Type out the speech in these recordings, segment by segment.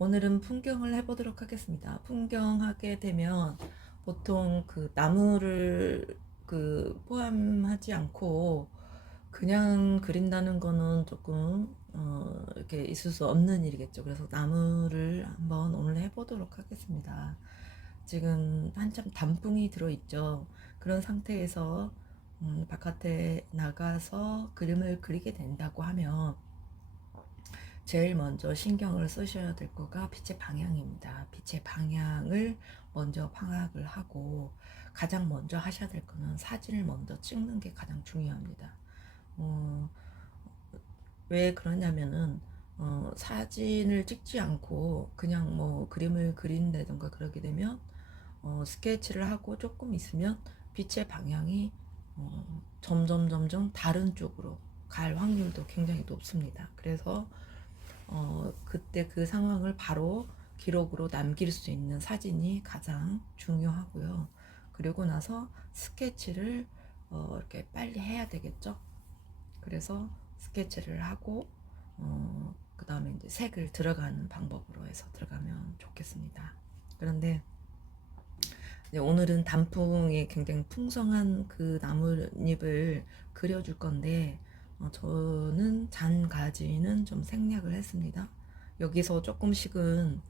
오늘은 풍경을 해보도록 하겠습니다. 풍경 하게 되면 보통 그 나무를 그 포함하지 않고 그냥 그린다는 거는 조금 어 이렇게 있을 수 없는 일이겠죠. 그래서 나무를 한번 오늘 해보도록 하겠습니다. 지금 한참 단풍이 들어있죠. 그런 상태에서 음, 바깥에 나가서 그림을 그리게 된다고 하면 제일 먼저 신경을 쓰셔야 될 거가 빛의 방향입니다. 빛의 방향을 먼저 파악을 하고 가장 먼저 하셔야 될 거는 사진을 먼저 찍는 게 가장 중요합니다. 어, 왜 그러냐면은 어, 사진을 찍지 않고 그냥 뭐 그림을 그린다던가 그러게 되면 어, 스케치를 하고 조금 있으면 빛의 방향이 어, 점점 점점 다른 쪽으로 갈 확률도 굉장히 높습니다. 그래서 어, 그때 그 상황을 바로 기록으로 남길 수 있는 사진이 가장 중요하고요. 그리고 나서 스케치를 어, 이렇게 빨리 해야 되겠죠. 그래서 스케치를 하고 어, 그 다음에 이제 색을 들어가는 방법으로 해서 들어가면 좋겠습니다. 그런데 오늘은 단풍이 굉장히 풍성한 그 나뭇잎을 그려줄 건데 어, 저는 잔 가지는 좀 생략을 했습니다. 여기서 조금씩은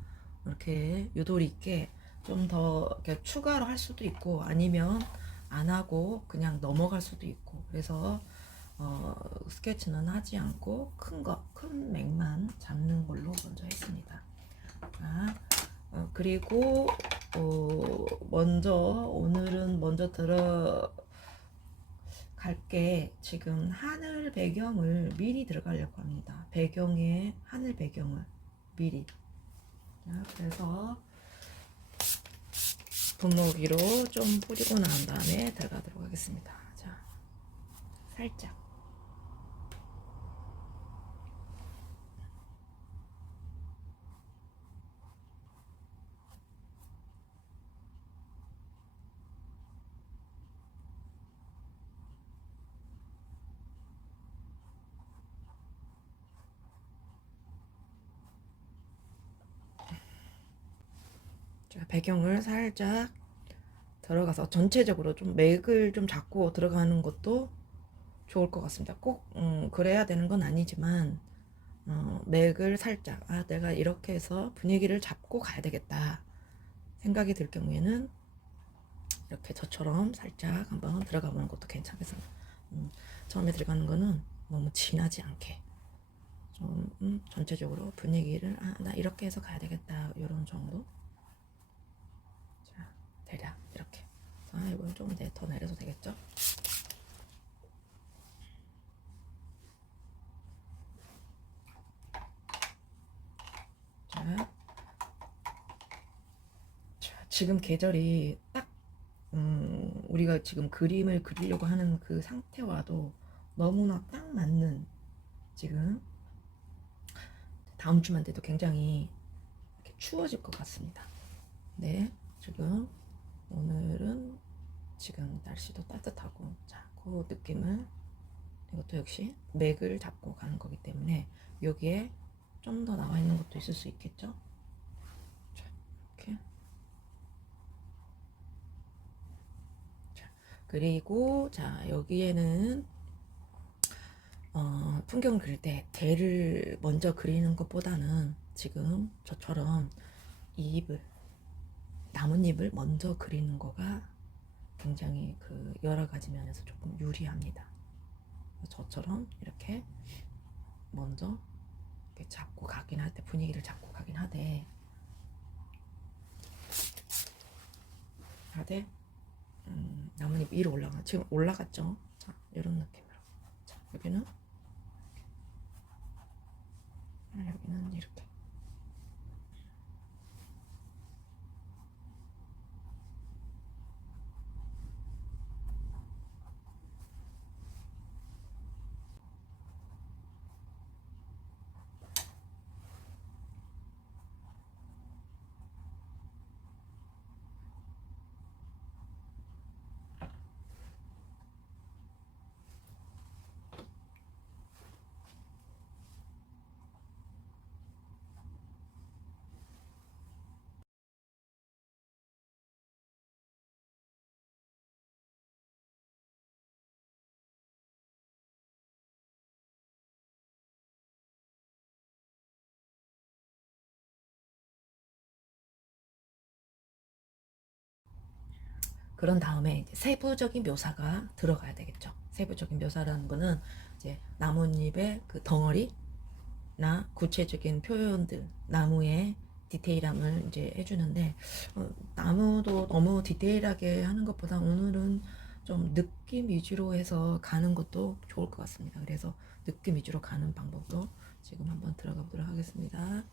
이렇게 유도리 있게 좀 더 이렇게 추가로 할 수도 있고 아니면 안 하고 그냥 넘어갈 수도 있고 그래서 어, 스케치는 하지 않고 큰 거, 큰 맥만 잡는 걸로 먼저 했습니다. 자, 어, 그리고 어, 먼저 오늘은 먼저 들어 갈게 지금 하늘 배경을 미리 들어가려고 합니다. 배경에 하늘 배경을 미리. 자, 그래서 분무기로 좀 뿌리고 난 다음에 들어가도록 하겠습니다. 자, 살짝. 배경을 살짝 들어가서 전체적으로 좀 맥을 좀 잡고 들어가는 것도 좋을 것 같습니다. 꼭 음, 그래야 되는 건 아니지만 어, 맥을 살짝 아 내가 이렇게 해서 분위기를 잡고 가야 되겠다 생각이 들 경우에는 이렇게 저처럼 살짝 한번 들어가 보는 것도 괜찮겠습니다. 음, 처음에 들어가는 거는 너무 진하지 않게 좀 음, 전체적으로 분위기를 아 나 이렇게 해서 가야 되겠다 이런 정도 자 대략 이렇게 자 이건 좀 더 내려도 되겠죠? 자, 자 지금 계절이 딱 음, 우리가 지금 그림을 그리려고 하는 그 상태와도 너무나 딱 맞는 지금 다음 주만 돼도 굉장히 추워질 것 같습니다. 네, 지금 오늘은 지금 날씨도 따뜻하고 자, 그 느낌을 이것도 역시 맥을 잡고 가는 거기 때문에 여기에 좀 더 나와 있는 것도 있을 수 있겠죠? 자, 이렇게 자, 그리고 자 여기에는 어, 풍경을 그릴 때 대를 먼저 그리는 것보다는 지금 저처럼 이 잎을 나뭇잎을 먼저 그리는 거가 굉장히 그 여러 가지 면에서 조금 유리합니다. 저처럼 이렇게 먼저 이렇게 잡고 가긴 할 때 분위기를 잡고 가긴 하되 하되 음, 나뭇잎 위로 올라가 지금 올라갔죠. 자 이런 느낌으로 자 여기는. 여기는 이렇게 그런 다음에 세부적인 묘사가 들어가야 되겠죠. 세부적인 묘사라는 거는 이제 나뭇잎의 그 덩어리나 구체적인 표현들, 나무의 디테일함을 이제 해주는데 어, 나무도 너무 디테일하게 하는 것보다 오늘은 좀 느낌 위주로 해서 가는 것도 좋을 것 같습니다. 그래서 느낌 위주로 가는 방법도 지금 한번 들어가 보도록 하겠습니다.